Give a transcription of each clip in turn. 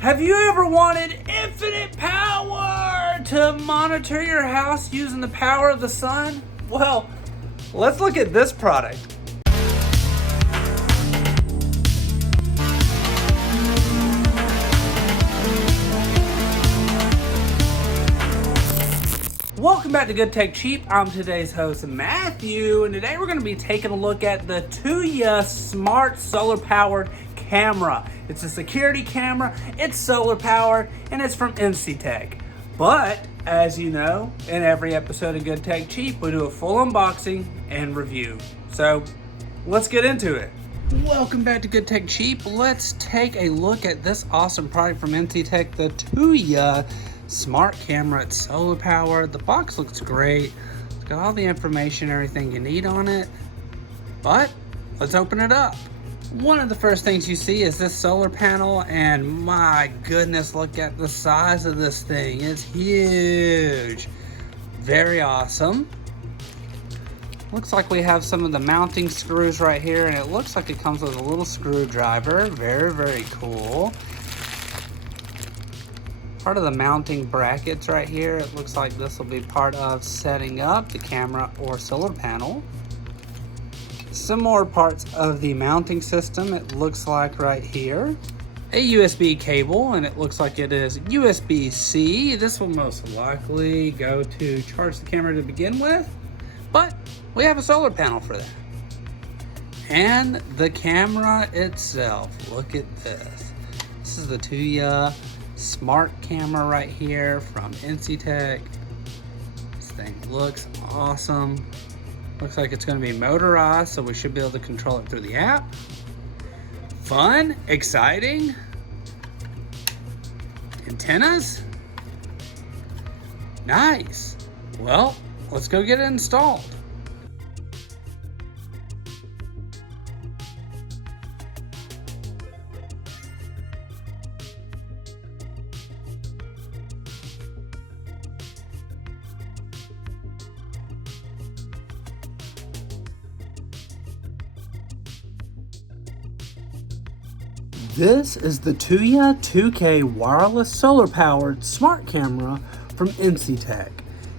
Have you ever wanted infinite power to monitor your house using the power of the sun? Well, let's look at this product. Welcome back to Good Tech Cheap. I'm today's host, Matthew, and today we're going to be taking a look at the Tuya smart solar powered camera. It's a security camera, it's solar powered, and it's from Inseetech. But as you know, in every episode of Good Tech Cheap, we do a full unboxing and review. So let's get into it. Welcome back to Good Tech Cheap. Let's take a look at this awesome product from Inseetech, the Tuya smart camera. It's solar powered. The box looks great. It's got all the information, everything you need on it. But let's open it up. One of the first things you see is this solar panel, and my goodness, look at the size of this thing. It's huge. Very awesome. Looks like we have some of the mounting screws right here, and it looks like it comes with a little screwdriver. Very, very cool. Part of the mounting brackets right here. It looks like this will be part of setting up the camera or solar panel. Some more parts of the mounting system, it looks like right here. A USB cable, and it looks like it is USB-C. This will most likely go to charge the camera to begin with, but we have a solar panel for that. And the camera itself, look at this. This is the Tuya smart camera right here from Inseetech. This thing looks awesome. Looks like it's going to be motorized, so we should be able to control it through the app. Fun, exciting. Antennas. Nice. Well, let's go get it installed. This is the Tuya 2K wireless solar-powered smart camera from Inseetech.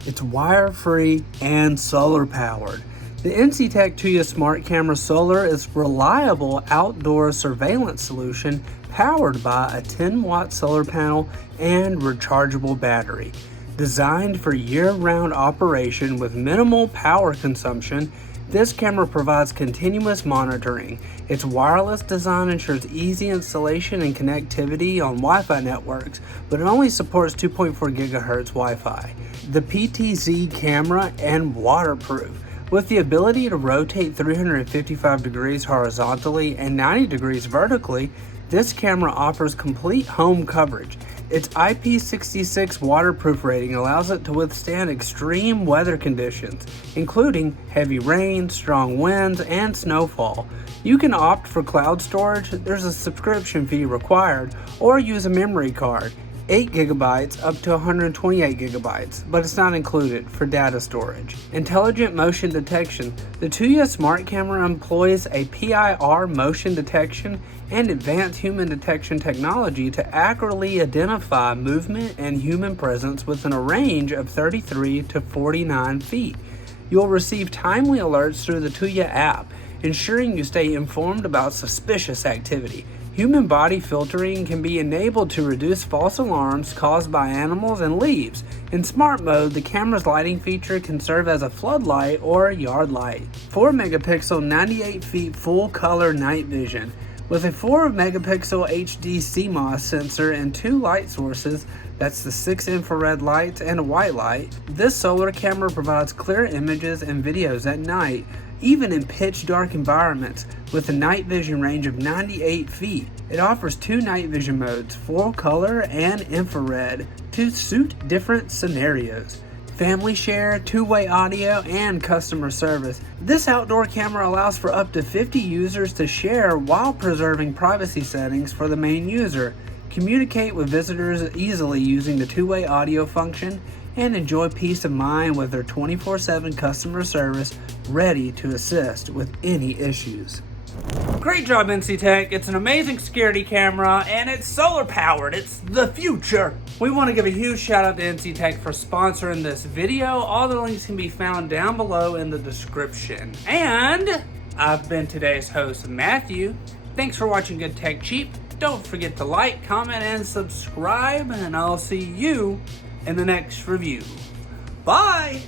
It's wire-free and solar-powered. The Inseetech Tuya Smart Camera Solar is a reliable outdoor surveillance solution powered by a 10-watt solar panel and rechargeable battery. Designed for year-round operation with minimal power consumption, this camera provides continuous monitoring. Its wireless design ensures easy installation and connectivity on Wi-Fi networks, but it only supports 2.4 GHz Wi-Fi. The PTZ camera and waterproof, with the ability to rotate 355 degrees horizontally and 90 degrees vertically. This camera offers complete home coverage. Its IP66 waterproof rating allows it to withstand extreme weather conditions, including heavy rain, strong winds, and snowfall. You can opt for cloud storage, there's a subscription fee required, or use a memory card, 8 GB up to 128 GB, but it's not included for data storage. Intelligent motion detection. The Tuya smart camera employs a PIR motion detection and advanced human detection technology to accurately identify movement and human presence within a range of 33 to 49 feet. You'll receive timely alerts through the Tuya app, ensuring you stay informed about suspicious activity. Human body filtering can be enabled to reduce false alarms caused by animals and leaves. In smart mode, the camera's lighting feature can serve as a floodlight or yard light. 4 megapixel 98 feet full color night vision. With a 4 megapixel HD CMOS sensor and 2 light sources, that's the 6 infrared lights and a white light, this solar camera provides clear images and videos at night, even in pitch dark environments, with a night vision range of 98 feet. It offers 2 night vision modes, full color and infrared, to suit different scenarios. Family share, two-way audio, and customer service. This outdoor camera allows for up to 50 users to share while preserving privacy settings for the main user. Communicate with visitors easily using the two-way audio function, and enjoy peace of mind with their 24/7 customer service ready to assist with any issues. Great job, Inseetech. It's an amazing security camera, and it's solar powered. It's the future. We want to give a huge shout out to Inseetech for sponsoring this video. All the links can be found down below in the description. And I've been today's host, Matthew. Thanks for watching Good Tech Cheap. Don't forget to like, comment, and subscribe, and I'll see you in the next review. Bye!